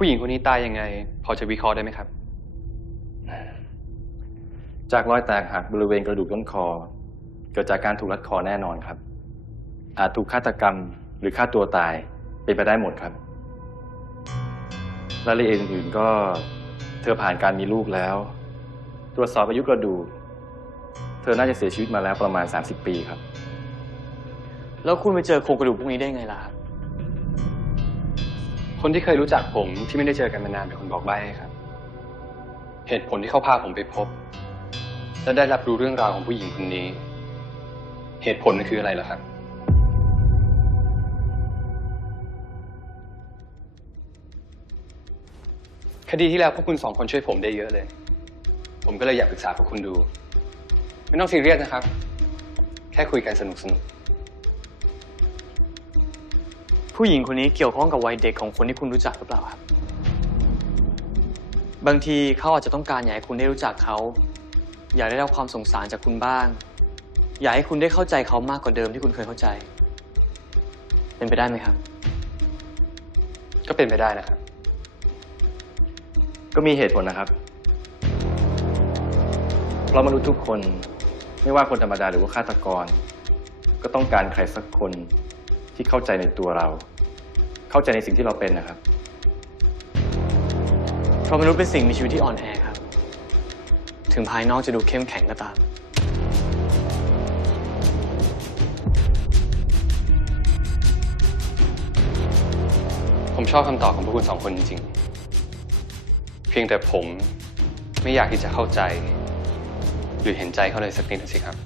ผู้หญิงคนนี้ตายยังไง พอจะวิเคราะห์ได้ไหมครับ จากรอยแตกหักบริเวณกระดูกต้นคอ เกิดจากการถูกรัดคอแน่นอนครับ อาจถูกฆาตกรรมหรือฆ่าตัวตายเป็นไปได้หมดครับรายละเอียดอื่นๆก็เธอผ่านการมีลูกแล้ว ตรวจสอบอายุกระดูก เธอน่าจะเสียชีวิตมาแล้วประมาณ 30 ปีครับ แล้วคุณไปเจอโครงกระดูกพวกนี้ได้ไงล่ะครับ คนที่เคยรู้จักผมที่ไม่ได้เจอกันมานานเป็นคนบอกใบ้ให้ครับ เหตุผลที่เขาพาผมไปพบ และได้รับรู้เรื่องราวของผู้หญิงคนนี้ เหตุผลมันคืออะไรล่ะครับ คดีที่แล้วพวกคุณสองคนช่วยผมได้เยอะเลย ผมก็เลยอยากปรึกษาพวกคุณดู ไม่ต้องซีเรียสนะครับ แค่คุยกันสนุกสนุก ผู้หญิงคนนี้เกี่ยวข้องกับวัยเด็กของคนที่คุณรู้จักหรือเปล่าครับ บางทีเขาอาจจะต้องการอยากให้คุณได้รู้จักเขา อยากได้รับความสงสารจากคุณบ้าง อยากให้คุณได้เข้าใจเขามากกว่าเดิมที่คุณเคยเข้าใจ เป็นไปได้ไหมครับ ก็เป็นไปได้นะครับ ก็มีเหตุผลนะครับ เพราะมนุษย์ทุกคนไม่ว่าคนธรรมดาหรือว่าฆาตกร ก็ต้องการใครสักคนที่เข้าใจในตัวเรา เข้าใจในสิ่งที่เราเป็นนะครับ เพราะมนุษย์เป็นสิ่งมีชีวิตที่อ่อนแอครับ ถึงภายนอกจะดูเข้มแข็งก็ตาม ผมชอบคำตอบของพวกคุณสองคนจริงๆ เพียงแต่ผมไม่อยากที่จะเข้าใจ หรือเห็นใจเขาเลยสักนิดสิครับ